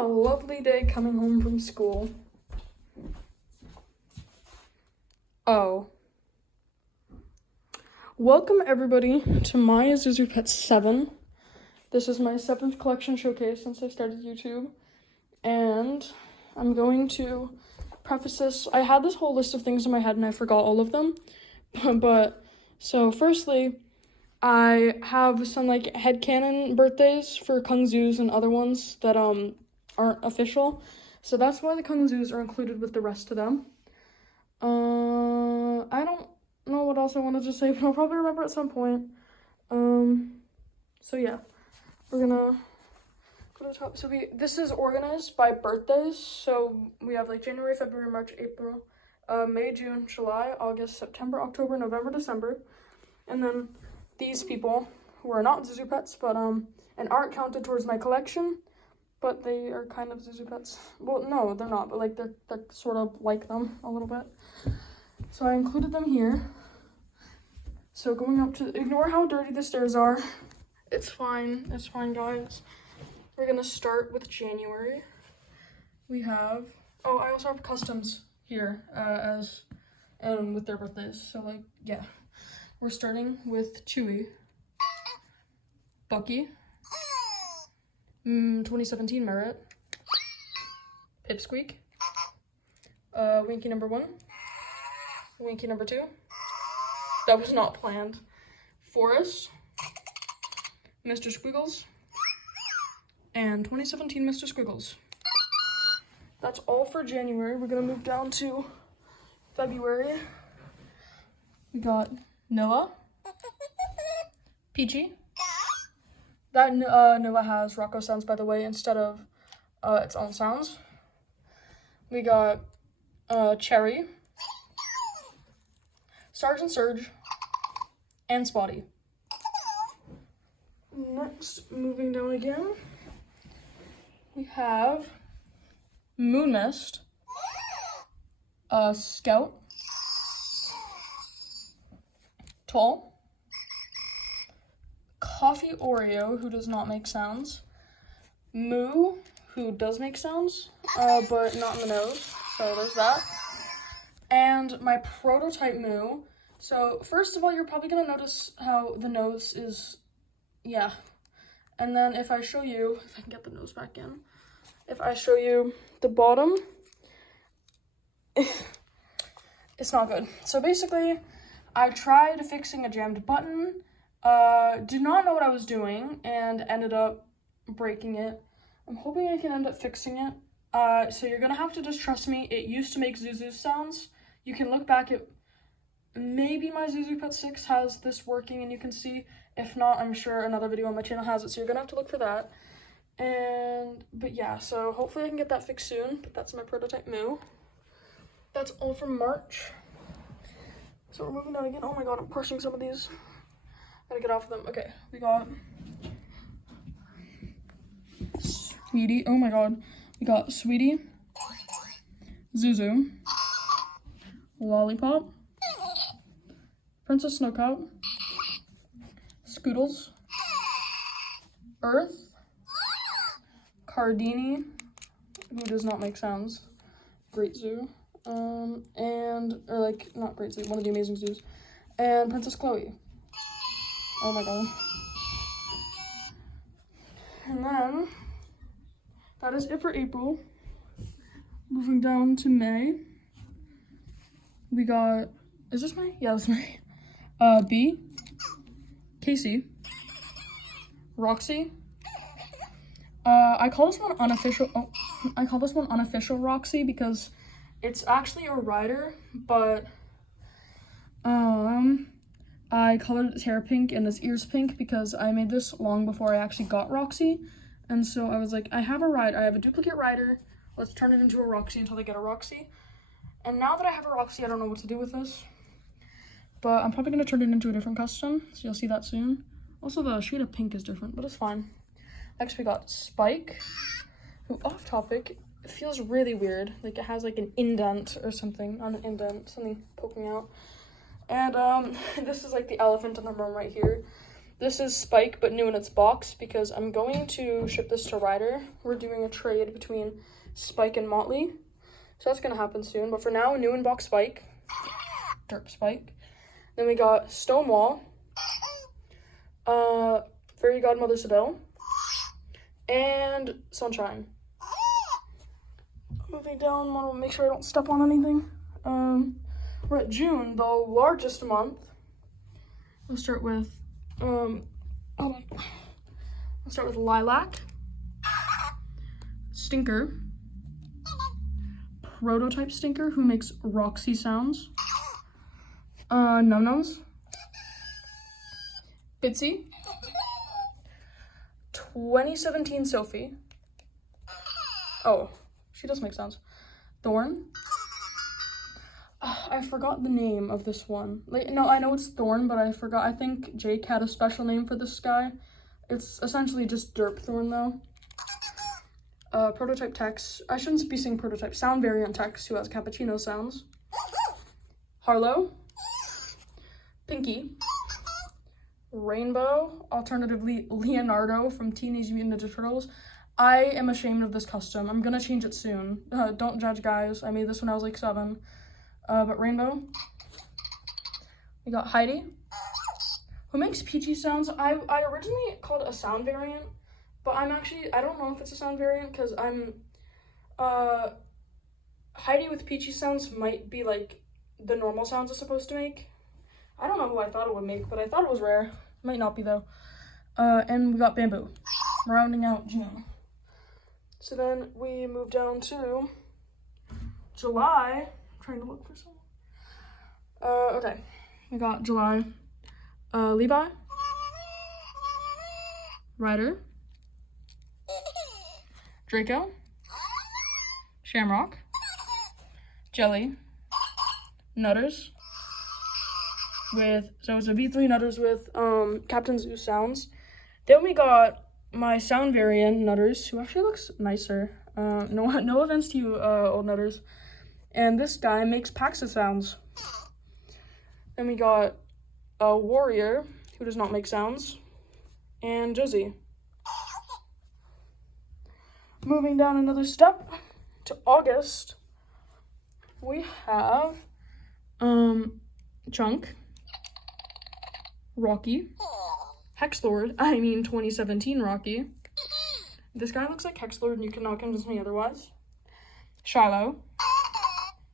a lovely day coming home from school. Oh. Welcome everybody to my Zhu Zhu Pets 7. This is my 7th collection showcase since I started YouTube. And I'm going to preface this. I had this whole list of things in my head and I forgot all of them. So firstly, I have some like headcanon birthdays for Kung Zoos and other ones that aren't official. So that's why the Kung Zoos are included with the rest of them. I don't know what else I wanted to say, but I'll probably remember at some point. So yeah, we're gonna go to the top. So this is organized by birthdays. So we have like January, February, March, April, May, June, July, August, September, October, November, December. And then these people who are not Zhu Zhu Pets, but and aren't counted towards my collection, but they are kind of Zhu Zhu Pets. Well, no, they're not, but like they're sort of like them a little bit. So I included them here. So going up to, ignore how dirty the stairs are. It's fine, guys. We're gonna start with January. We have, oh, I also have customs here with their birthdays. So like, yeah. We're starting with Chewy, Bucky, 2017 Merit, Pipsqueak, Winky number 1, Winky number 2, that was not planned, Forrest, Mr. Squiggles, and 2017 Mr. Squiggles. That's all for January. We're gonna move down to February. We got Noah, Peachy. That Noah has Rocco sounds, by the way, instead of its own sounds. We got Cherry, Sergeant Surge, and Spotty. Next, moving down again, we have Moon Mist, Scout, Tall, Coffee Oreo, who does not make sounds, Moo, who does make sounds, but not in the nose, so there's that, and my prototype Moo. So first of all, you're probably going to notice how the nose is, yeah, and then if I show you, if I can get the nose back in, if I show you the bottom, it's not good. So basically, I tried fixing a jammed button, did not know what I was doing, and ended up breaking it. I'm hoping I can end up fixing it. So you're gonna have to just trust me. It used to make Zhu Zhu sounds. You can look back at, maybe my Zhu Zhu Pet 6 has this working and you can see. If not, I'm sure another video on my channel has it, so you're gonna have to look for that. But yeah, so hopefully I can get that fixed soon, but that's my prototype Moo. That's all for March. So we're moving down again. Oh my god, I'm crushing some of these. Gotta get off of them. Okay, we got Sweetie. Oh my god. We got Sweetie, Zuzu, Lollipop, Princess Snowcoat, Scoodles, Earth, Cardini, who does not make sounds, Great Zoo, not Great Zoo, one of the Amazing Zoos, and Princess Chloe. Oh my god. And then, that is it for April. Moving down to May, we got, is this May? Yeah, this is May. B, Casey, Roxy. I call this one unofficial Roxy because it's actually a rider, but I colored its hair pink and its ears pink because I made this long before I actually got Roxy. And so I was like, I have a duplicate rider, let's turn it into a Roxy until I get a Roxy. And now that I have a Roxy, I don't know what to do with this. But I'm probably going to turn it into a different custom, so you'll see that soon. Also, the shade of pink is different, but it's fine. Next, we got Spike, who, off topic, feels really weird. Like, it has, like, an indent or something. Not an indent, something poking out. And, this is, like, the elephant in the room right here. This is Spike, but new in its box, because I'm going to ship this to Ryder. We're doing a trade between Spike and Motley. So that's going to happen soon. But for now, new in box Spike. Derp Spike. Then we got Stonewall. Fairy Godmother Sibyl. And Sunshine. Moving down, want to make sure I don't step on anything. We're at June, the largest month. We'll start with, hold on. Let's start with Lilac, Stinker, Prototype Stinker, who makes Roxy sounds, Num Nums, Bitsy, 2017 Sophie. Oh, she does make sounds. Thorn. I forgot the name of this one. Like, no, I know it's Thorn, but I forgot. I think Jake had a special name for this guy. It's essentially just Derp Thorn, though. Prototype Tex. I shouldn't be saying Prototype. Sound Variant Tex, who has cappuccino sounds. Harlow. Pinky. Rainbow. Alternatively, Leonardo from Teenage Mutant Ninja Turtles. I am ashamed of this custom. I'm gonna change it soon. Don't judge, guys. I made this when I was like 7. But Rainbow. We got Heidi, who makes peachy sounds. I originally called it a sound variant, but I don't know if it's a sound variant, because Heidi with peachy sounds might be like the normal sounds it's supposed to make. I don't know who I thought it would make, but I thought it was rare. Might not be, though. And we got Bamboo, rounding out June. So then we move down to July. Trying to look for someone. Okay. We got July. Levi. Ryder. Draco. Shamrock. Jelly. Nutters. So it's a V3 Nutters with Captain Zoo sounds. Then we got my sound variant Nutters, who actually looks nicer. No offense to you, old Nutters. And this guy makes Paxa sounds. Then we got a Warrior, who does not make sounds, and Josie. Moving down another step to August, we have Chunk, Rocky, Hexlord, 2017 Rocky. This guy looks like Hexlord, and you cannot convince me otherwise. Shiloh,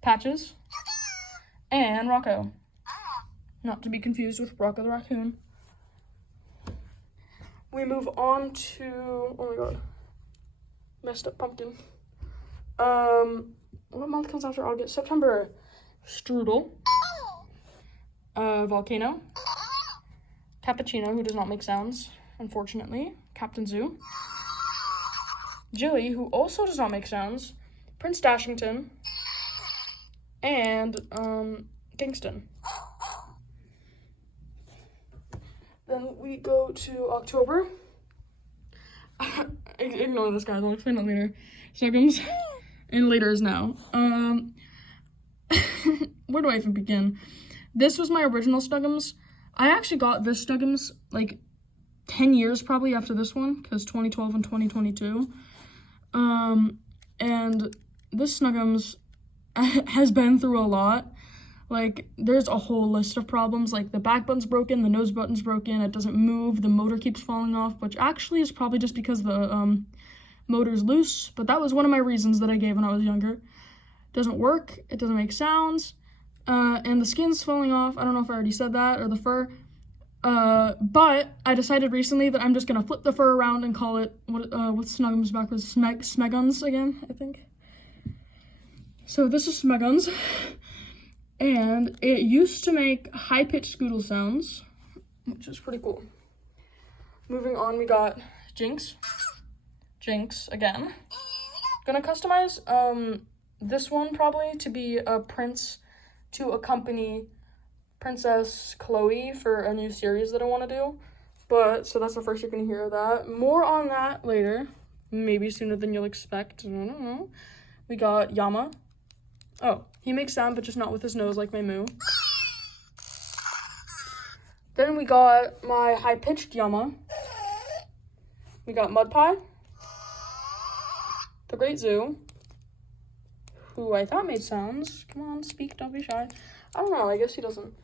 Patches, and Rocco. Not to be confused with Rocco the Raccoon. We move on to, oh my god, messed up pumpkin. What month comes after August? September. Strudel. Volcano. Cappuccino, who does not make sounds, unfortunately. Captain Zoo. Jilly, who also does not make sounds. Prince Dashington. And Kingston. Then we go to October. Ignore this, guys. I'll explain it later. Snuggums and later is now. Where do I even begin? This was my original Snuggums. I actually got this Snuggums like 10 years probably after this one, because 2012 and 2022. And this Snuggums has been through a lot. Like, there's a whole list of problems, like the back button's broken, the nose button's broken, it doesn't move, the motor keeps falling off, which actually is probably just because the motor's loose, but that was one of my reasons that I gave when I was younger. It doesn't work, it doesn't make sounds, and the skin's falling off. I don't know if I already said that, or the fur, but I decided recently that I'm just gonna flip the fur around and call it, what's Snuggums backwards? Smeguns again, I think. So this is Smeguns. And it used to make high-pitched scoodle sounds, which is pretty cool. Moving on, we got Jinx. Jinx, again. Gonna customize this one, probably, to be a prince to accompany Princess Chloe for a new series that I want to do. So that's the first you're gonna hear of that. More on that later. Maybe sooner than you'll expect. I don't know. We got Yama. Oh, he makes sound, but just not with his nose like my moo. Then we got my high-pitched Yama. We got Mud Pie, the Great Zoo, who I thought made sounds. Come on, speak, don't be shy. I don't know, I guess he doesn't.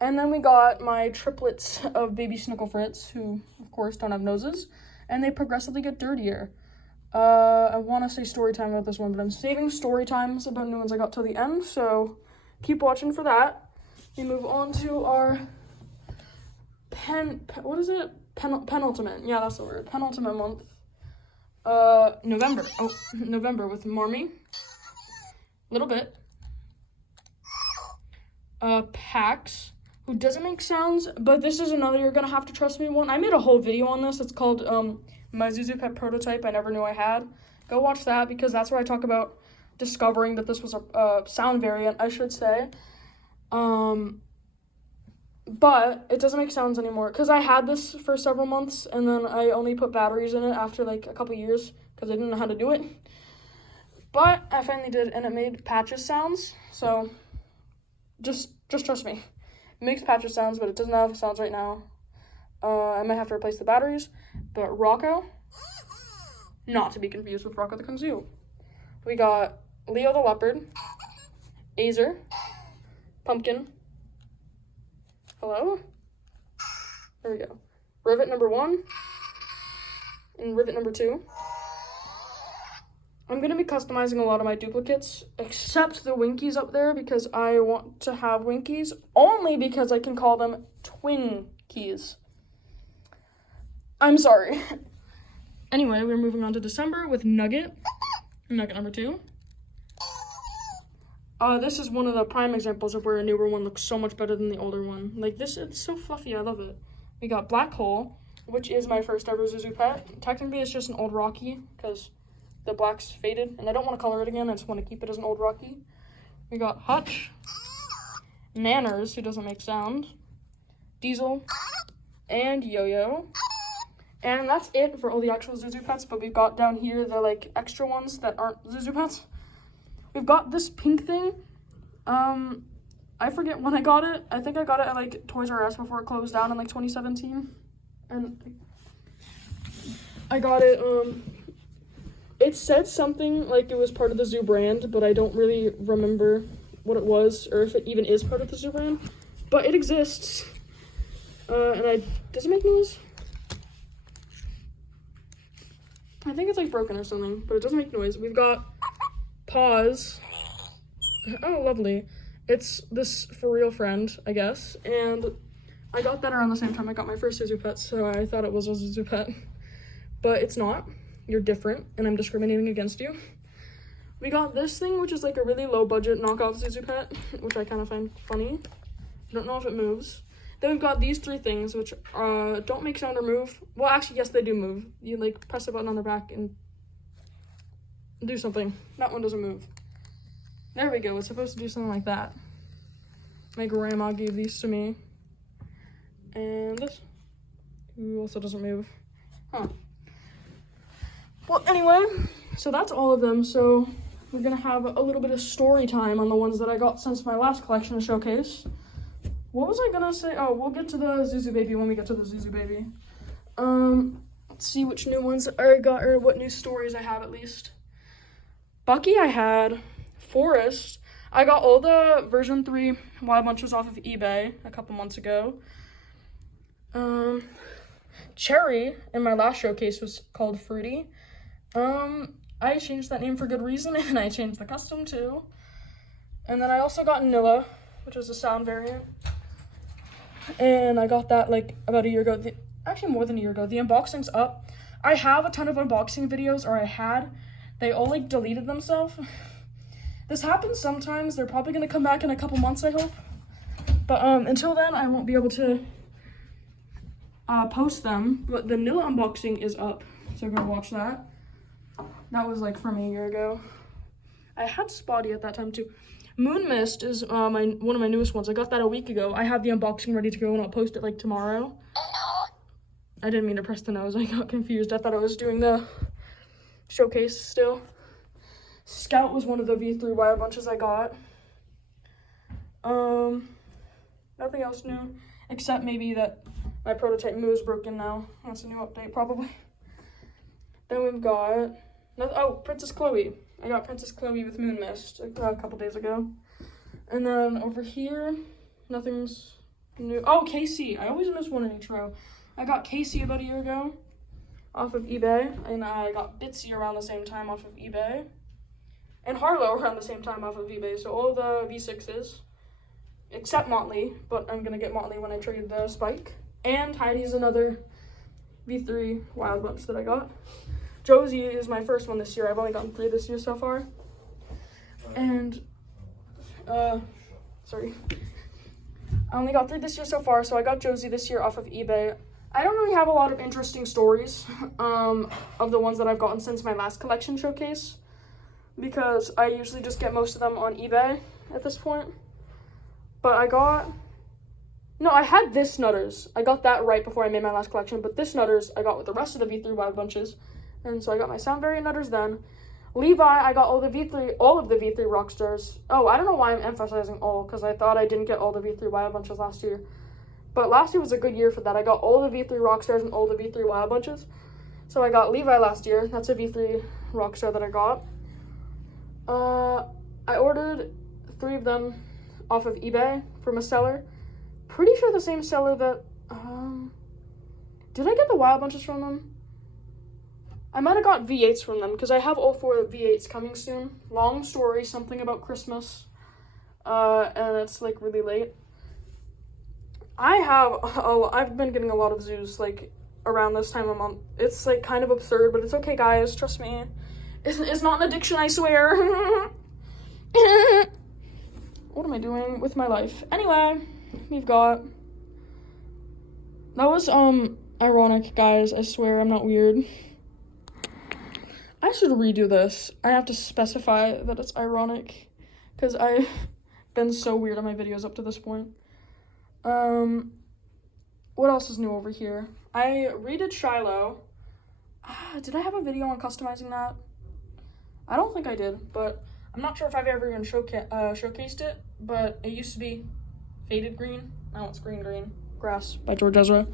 And then we got my triplets of baby Snickle Fritz, who, of course, don't have noses, and they progressively get dirtier. I want to say story time about this one, but I'm saving story times about new ones I got till the end, so keep watching for that. We move on to our penultimate. Yeah, that's the word. Penultimate month. November. Oh, November with Marmy. Little bit. Pax, who doesn't make sounds, but this is another you're gonna have to trust me one. I made a whole video on this. It's called my Zhu Zhu Pet prototype I never knew I had. Go watch that because that's where I talk about discovering that this was a sound variant, I should say. But it doesn't make sounds anymore because I had this for several months and then I only put batteries in it after like a couple years because I didn't know how to do it. But I finally did, and it made patches sounds. So just trust me. It makes patches sounds, but it doesn't have sounds right now. I might have to replace the batteries. But Rocco, not to be confused with Rocco the Kung Fu. We got Leo the Leopard, Azer, Pumpkin. Hello? There we go. Rivet number 1 and Rivet number 2. I'm going to be customizing a lot of my duplicates, except the Winkies up there, because I want to have Winkies only because I can call them twin keys. I'm sorry. Anyway, we're moving on to December with Nugget number 2. This is one of the prime examples of where a newer one looks so much better than the older one. Like this, it's so fluffy, I love it. We got Black Hole, which is my first ever Zhu Zhu Pet. Technically, it's just an old Rocky, because the black's faded, and I don't want to color it again, I just want to keep it as an old Rocky. We got Hutch, Nanners, who doesn't make sound, Diesel, and Yo-Yo. And that's it for all the actual Zhu Zhu Pets, but we've got down here the like extra ones that aren't Zhu Zhu Pets. We've got this pink thing. I forget when I got it. I think I got it at like Toys R Us before it closed down in like 2017. And I got it, it said something like it was part of the Zoo brand, but I don't really remember what it was or if it even is part of the Zoo brand. But it exists. Does it make noise? I think it's like broken or something, but it doesn't make noise. We've got Paws. Oh, lovely. It's this for real friend, I guess. And I got that around the same time I got my first Zhu Zhu Pet, so I thought it was a Zhu Zhu Pet. But it's not. You're different, and I'm discriminating against you. We got this thing, which is like a really low budget knockoff Zhu Zhu Pet, which I kind of find funny. I don't know if it moves. Then we've got these 3 things, which don't make sound or move. Well, actually, yes, they do move. You like press a button on their back and do something. That one doesn't move. There we go. It's supposed to do something like that. My grandma gave these to me. And this, who also doesn't move. Huh. Well, anyway, so that's all of them. So we're going to have a little bit of story time on the ones that I got since my last collection showcase. What was I going to say? Oh, we'll get to the Zhu Zhu Baby when we get to the Zhu Zhu Baby. Let's see which new ones I got, or what new stories I have at least. Bucky I had. Forest. I got all the version 3 Wild Munchers off of eBay a couple months ago. Cherry in my last showcase was called Fruity. I changed that name for good reason, and I changed the custom too. And then I also got Nilla, which was a sound variant. And I got that like about a year ago. Actually, more than a year ago. The unboxing's up. I have a ton of unboxing videos, or I had. They all like deleted themselves. This happens sometimes. They're probably going to come back in a couple months, I hope. But until then, I won't be able to post them. But the Nilla unboxing is up, so go watch that. That was like from a year ago. I had Spotty at that time too. Moon Mist is one of my newest ones. I got that a week ago. I have the unboxing ready to go, and I'll post it like tomorrow. I didn't mean to press the nose. I got confused. I thought I was doing the showcase still. Scout was one of the V3 Wild Bunches I got. Nothing else new. except maybe that my prototype Moo is broken now. That's a new update, probably. Then we've got, Princess Chloe. I got Princess Chloe with Moon Mist a couple days ago. And then over here, nothing's new. Oh, Casey. I always miss one in each row. I got Casey about a year ago off of eBay, and I got Bitsy around the same time off of eBay, and Harlow around the same time off of eBay. So all the V6s, except Motley, but I'm gonna get Motley when I trade the Spike. And Heidi's another V3 wild bunch that I got. Josie is my first one this year. I've only gotten 3 this year so far. And, sorry. I only got 3 this year so far, so I got Josie this year off of eBay. I don't really have a lot of interesting stories of the ones that I've gotten since my last collection showcase, because I usually just get most of them on eBay at this point. But I had this Nutters. I got that right before I made my last collection, but this Nutters I got with the rest of the V3 wild bunches. And so I got my Sound Variant Nutters then. Levi, I got all of the V3 Rockstars. Oh, I don't know why I'm emphasizing all, because I thought I didn't get all the V3 wild bunches last year. But last year was a good year for that. I got all the V3 Rockstars and all the V3 wild bunches. So I got Levi last year. That's a V3 Rockstar that I got. I ordered 3 of them off of eBay from a seller. Pretty sure the same seller that, did I get the wild bunches from them? I might have got V8s from them, because I have all 4 V8s coming soon. Long story, something about Christmas, and it's, like, really late. I've been getting a lot of zoos, like, around this time of month. It's, like, kind of absurd, but it's okay, guys, trust me. It's not an addiction, I swear. What am I doing with my life? Anyway, that was, ironic, guys, I swear, I'm not weird. I should redo this. I have to specify that it's ironic, because I've been so weird on my videos up to this point. What else is new over here? I redid Shiloh. Did I have a video on customizing that? I don't think I did, but I'm not sure if I've ever even showcased it, but it used to be faded green. Now it's green. Grass by George Ezra.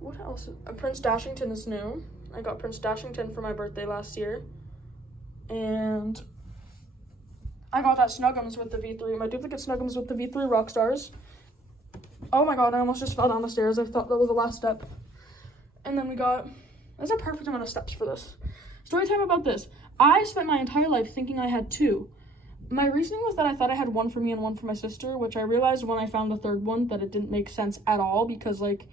What else? Prince Dashington is new. I got Prince Dashington for my birthday last year. And I got that Snuggums with the V3, my duplicate Snuggums with the V3 Rockstars. Oh my god, I almost just fell down the stairs. I thought that was the last step. And then there's a perfect amount of steps for this. Story time about this. I spent my entire life thinking I had 2. My reasoning was that I thought I had 1 for me and 1 for my sister, which I realized when I found the 3rd one that it didn't make sense at all, because, like,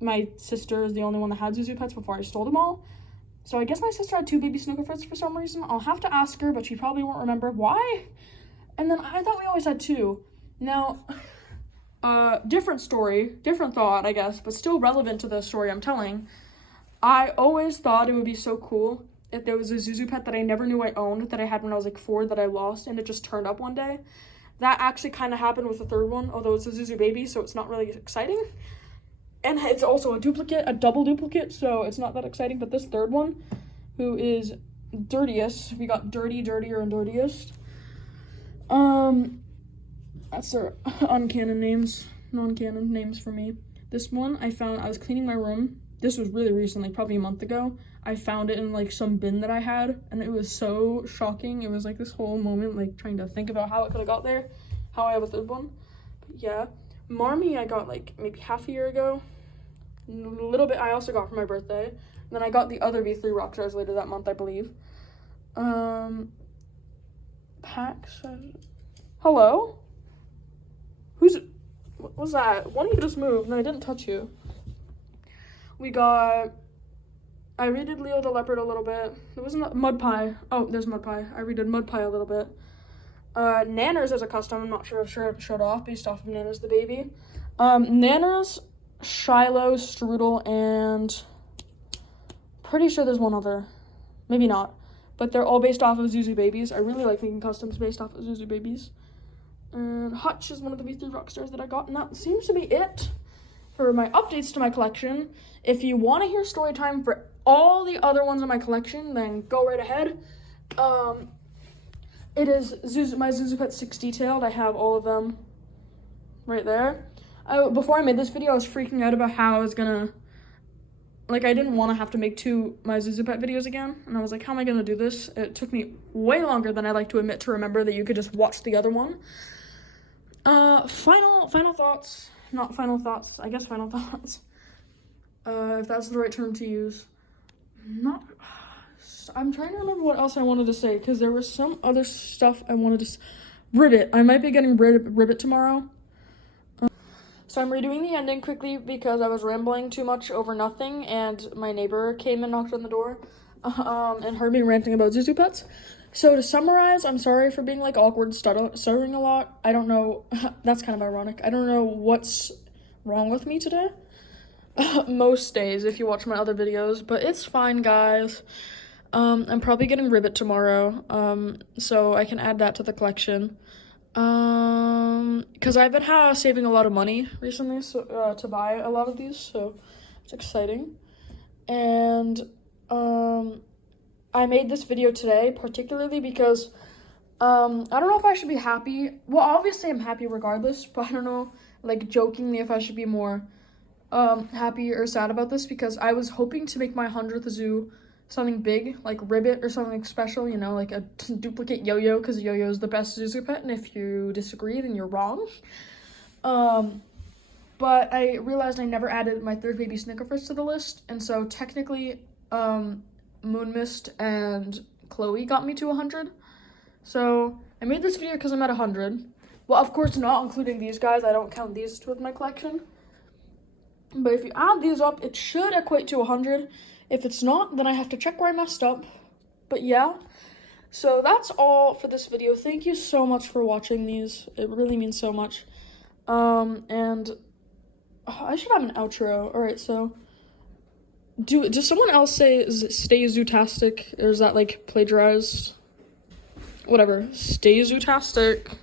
my sister is the only one that had Zhu Zhu Pets before I stole them all. So I guess my sister had 2 baby Snookerfoots for some reason. I'll have to ask her, but she probably won't remember why. And then I thought we always had 2. Now, different story, different thought, I guess, but still relevant to the story I'm telling. I always thought it would be so cool if there was a Zhu Zhu Pet that I never knew I owned, that I had when I was like 4, that I lost, and it just turned up one day. That actually kind of happened with the 3rd one, although it's a Zhu Zhu baby, so it's not really exciting. And it's also a double duplicate, so it's not that exciting. But this 3rd one, who is Dirtiest, we got Dirty, Dirtier, and Dirtiest. That's their non-canon names for me. This one I was cleaning my room. This was really recently, probably a month ago. I found it in, like, some bin that I had, and it was so shocking. It was, like, this whole moment, like, trying to think about how it could have got there, how I have a 3rd one. But, yeah. Marmee I got, like, maybe half a year ago. A little bit I also got for my birthday. And then I got the other V3 Rockstars later that month, I believe. Packs. Hello? What was that? One of you just moved, and I didn't touch you. I redid Leo the Leopard a little bit. There wasn't Mud Pie. Oh, there's Mud Pie. I redid Mud Pie a little bit. Nanners is a custom. I'm not sure if it showed off based off of Nanners the baby. Nanners, Shiloh, Strudel, and pretty sure there's one other. Maybe not. But they're all based off of Zhu Zhu babies. I really like making customs based off of Zhu Zhu babies. And Hutch is one of the V3 Rockstars that I got. And that seems to be it for my updates to my collection. If you want to hear story time for all the other ones in my collection, then go right ahead. It is my Zhu Zhu Pets 6 detailed. I have all of them right there. Before I made this video, I was freaking out about how I was gonna, like, I didn't want to have to make my Zhu Zhu Pet videos again. And I was like, how am I gonna do this? It took me way longer than I like to admit to remember that you could just watch the other one. Final thoughts. Not final thoughts. I guess final thoughts. If that's the right term to use. I'm trying to remember what else I wanted to say, because there was some other stuff I wanted to Ribbit. I might be getting Ribbit tomorrow. So I'm redoing the ending quickly because I was rambling too much over nothing, and my neighbor came and knocked on the door and heard me ranting about Zhu Zhu Pets. So to summarize, I'm sorry for being like awkward, stuttering a lot. I don't know. That's kind of ironic. I don't know what's wrong with me today. Most days, if you watch my other videos, but it's fine, guys. I'm probably getting Ribbit tomorrow, so I can add that to the collection. Because I've been saving a lot of money recently, so to buy a lot of these, so it's exciting. And I made this video today particularly because I don't know if I should be happy. Well, obviously I'm happy regardless, but I don't know, like, jokingly, if I should be more happy or sad about this, because I was hoping to make my 100th zoo something big, like Ribbit or something special, you know, like a duplicate Yo-Yo, because Yo-Yo is the best Zhu Zhu Pet, and if you disagree, then you're wrong. But I realized I never added my third baby Snickerfritz to the list, and so technically, Moon Mist and Chloe got me to 100. So I made this video because I'm at 100. Well, of course, not including these guys. I don't count these with my collection. But if you add these up, it should equate to 100. If it's not, then I have to check where I messed up. But yeah, so that's all for this video. Thank you so much for watching these. It really means so much. And I should have an outro. All right, so does someone else say stay zootastic, or is that like plagiarized? Whatever. Stay zootastic.